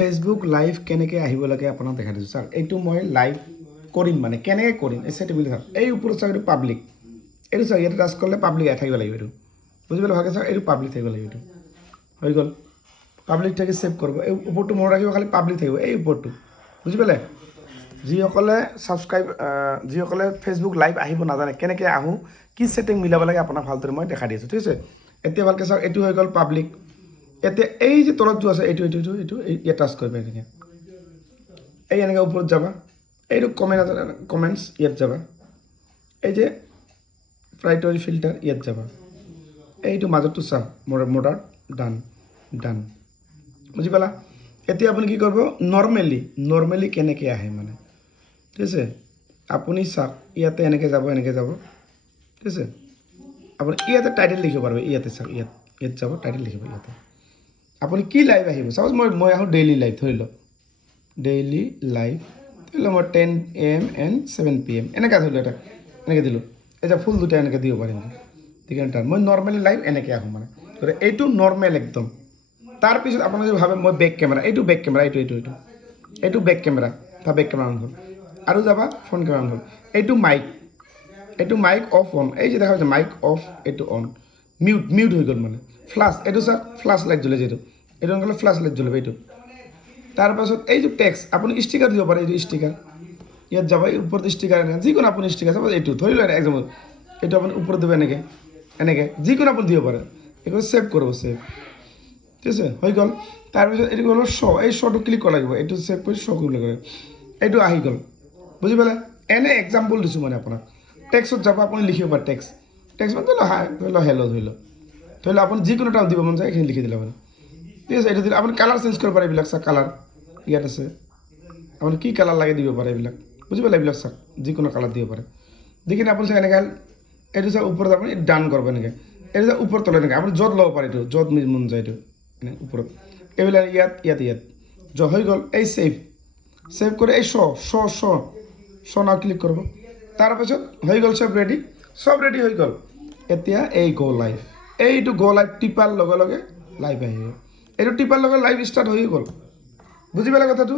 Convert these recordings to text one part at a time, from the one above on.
Facebook live কেনেকৈ আহিব লাগে আপোনাক দেখাই দিছোঁ চাওক এইটো মই লাইভ কৰিম মানে কেনেকৈ কৰিম এই ছেটিং বুলি চাওক এই ওপৰত চাওক এইটো পাব্লিক এইটো চাওক ইয়াতে টাচ কৰিলে পাব্লিক থাকিব লাগিব এইটো বুজি পালে ভালকৈ চাওক এইটো পাব্লিক থাকিব লাগিব এইটো হৈ গ'ল পাব্লিক থাকি ছেভ কৰিব এই ওপৰটো মনত ৰাখিব খালি পাব্লিক থাকিব এই ওপৰটো বুজি পালে যিসকলে যিসকলে ফেচবুক লাইভ আহিব নাজানে কেনেকৈ আহোঁ কি ছেটিং মিলাব লাগে আপোনাক ভালদৰে মই দেখাই দি আছোঁ ঠিক আছে এতিয়া ভালকৈ চাওক এইটো হৈ গ'ল পাব্লিক এতিয়া এই যে তলত যে আছে এইটো ইয়াত টাচ কৰিব এনেকৈ এই এনেকৈ ওপৰত যাবা এইটো কমেণ্টছ ইয়াত যাবা এই যে প্ৰাইটৰি ফিল্টাৰ ইয়াত যাবা এইটো মাজতটো চাওক মডাৰ ডান বুজি পালা এতিয়া আপুনি কি কৰিব নৰ্মেলি কেনেকৈ আহে মানে ঠিক আছে আপুনি চাওক ইয়াতে এনেকৈ যাব ঠিক আছে আপুনি ইয়াতে টাইটেল লিখিব পাৰিব ইয়াতে চাওক ইয়াত যাব টাইটেল লিখিব ইয়াতে আপুনি কি লাইভ আহিব চাপ'জ মই আহোঁ ডেইলি লাইভ ধৰি লওক ডেইলি লাইভ ধৰি লওক মই 10 AM and 7 PM এনেকৈ ধৰি লওক এটা এনেকৈ দিলোঁ এতিয়া ফুল দুটা এনেকৈ দিব পাৰিম ঠিক আছে মই নৰ্মেলি লাইভ এনেকৈ আহোঁ মানে এইটো নৰ্মেল একদম তাৰপিছত আপোনাৰ যদি ভাবে মই বেক কেমেৰা এইটো বেক কেমেৰা এইটো বেক কেমেৰা তাৰ বেক কেমেৰা অন হ'ল আৰু যাবা ফ্ৰণ্ট কেমেৰা অন হ'ল এইটো মাইক অফ অন এই যে দেখা হৈছে মাইক অফ এইটো অন মিউট হৈ গ'ল মানে ফ্লাছ এইটো চাওক ফ্লাছ লাইট জ্বলে যিটো এইটো অন কৰিলে ফ্লাছ লাইট জ্বলিব এইটো তাৰপাছত এইটো টেক্সট আপুনি ষ্টিকাৰ দিব পাৰে এইটো ষ্টিকাৰ ইয়াত যাব এই ওপৰত ষ্টিকাৰ যিকোনো আপুনি ষ্টিকাৰ চাব এইটো ধৰি লওক এক্সাম্পল এইটো আপুনি ওপৰত দিব এনেকৈ যিকোনো আপুনি দিব পাৰে এইটো ছেভ কৰিব ছেভ ঠিক আছে হৈ গ'ল তাৰপিছত এইটো হ'ল এই শ্ব'টো ক্লিক কৰিব লাগিব এইটো ছেভ কৰি শ্ব' কৰিব লাগিব এইটো আহি গ'ল বুজি পালে এনে এক্সাম্পল দিছোঁ মানে আপোনাক টেক্সটত যাব আপুনি লিখিব পাৰে টেক্সট মানে ধৰি লওক হেল্ল' ধৰি লওক আপুনি যিকোনো এটা দিব মন যায় এইখিনি লিখি দিলে আপুনি ঠিক আছে এইটো দিলে আপুনি কালাৰ চেঞ্জ কৰিব পাৰে এইবিলাক চাওক কালাৰ ইয়াত আছে আপুনি কি কালাৰ লাগে দিব পাৰে এইবিলাক বুজি পালে এইবিলাক চাওক যিকোনো কালাৰ দিব পাৰে দি কিনে আপুনি চাওক এনেকৈ এইটো চাওক ওপৰত আপুনি ডান কৰিব এনেকৈ এইটো চাওক ওপৰত তলে এনেকৈ আপুনি য'ত ল'ব পাৰে এইটো য'ত মন যায় এইটো এনে ওপৰত এইবিলাক ইয়াত হৈ গ'ল এই ছেভ কৰি এই শ' নাও ক্লিক কৰিব তাৰপাছত হৈ গ'ল চব ৰেডি হৈ গ'ল এতিয়া এই লাইভ এইটো লাইভ টিপাৰ লগে লগে লাইভ আহিব এইটো টিপাৰ লগে লাইভ ষ্টাৰ্ট হৈ গ'ল বুজি পালে কথাটো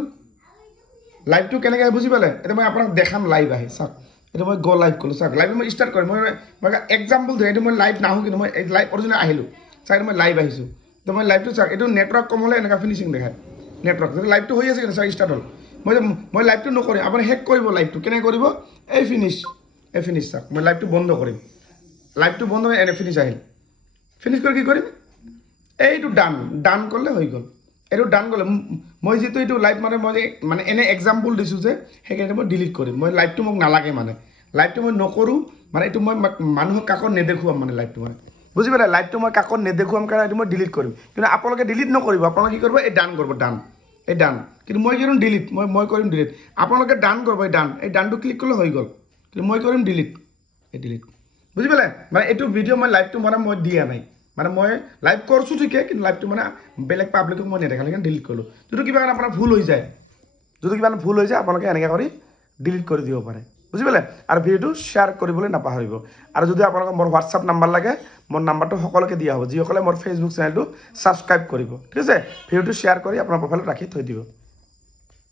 লাইভটো কেনেকৈ বুজি পালে এতিয়া মই আপোনাক দেখাম লাইভ আহে চাওক এইটো মই লাইভ ক'লোঁ চাওক লাইভ মই ষ্টাৰ্ট কৰিম মই এক্সাম্পল দিওঁ এইটো মই লাইভ নাহোঁ কিন্তু মই এই লাইভ অৰিজিনেল আহিলোঁ চাওক মই লাইভ আহিছোঁ তো মই লাইভটো চাওক এইটো নেটৱৰ্ক কম হ'লে এনেকুৱা ফিনিচিং দেখায় নেটৱৰ্ক যদি লাইভটো হৈ আছে কিন্তু চাওক ষ্টাৰ্ট হ'ল মই লাইভটো নকৰিম আপুনি শেষ কৰিব লাইভটো কেনেকৈ কৰিব এই ফিনিছ চাওক মই লাইভটো বন্ধ কৰিম লাইভটো বন্ধ হৈ এনে ফিনিছ আহিল ফিনিছ কৰি কি কৰিম এইটো ডান কৰিলে হৈ গ'ল এইটো ডান কৰিলে মই যিটো এইটো লাইভ মই এনে এক্সাম্পল দিছোঁ যে সেইকাৰণে মই ডিলিট কৰিম মই লাইভটো মোক নালাগে মানে লাইভটো মই নকৰোঁ মানে এইটো মই মানুহক কাকো নেদেখুৱাম মানে লাইভটো মানে বুজি পালে লাইভটো মই কাকো নেদেখুৱাম কাৰণে এইটো মই ডিলিট কৰিম কিন্তু আপোনালোকে ডিলিট নকৰিব আপোনালোকে কি কৰিব এই ডান কৰিব ডান কিন্তু মই কি কৰিম ডিলিট মই কৰিম ডিলিট আপোনালোকে ডান কৰিব এই ডানটো ক্লিক কৰিলে হৈ গ'ল কিন্তু মই কৰিম ডিলিট বুজি পালে মানে এইটো ভিডিঅ' মই লাইভটো মই দিয়া নাই মানে মই লাইভ কৰিছোঁ ঠিকে কিন্তু লাইভটো মানে বেলেগ পাব্লিকক মই নেদেখালোঁ সেইকাৰণে ডিলিট কৰিলোঁ যদি কিবা কাৰণে আপোনাৰ ভুল হৈ যায় আপোনালোকে এনেকৈ কৰি ডিলিট কৰি দিব পাৰে বুজি পালে আৰু ভিডিঅ'টো শ্বেয়াৰ কৰিবলৈ নাপাহৰিব আৰু যদি আপোনালোকক মোৰ হোৱাটছআপ নাম্বাৰ লাগে মোৰ নাম্বাৰটো সকলোকে দিয়া হ'ব যিসকলে মোৰ ফেচবুক চেনেলটো ছাবস্ক্ৰাইব কৰিব ঠিক আছে ভিডিঅ'টো শ্বেয়াৰ কৰি আপোনাৰ প্ৰফাইলত ৰাখি থৈ দিব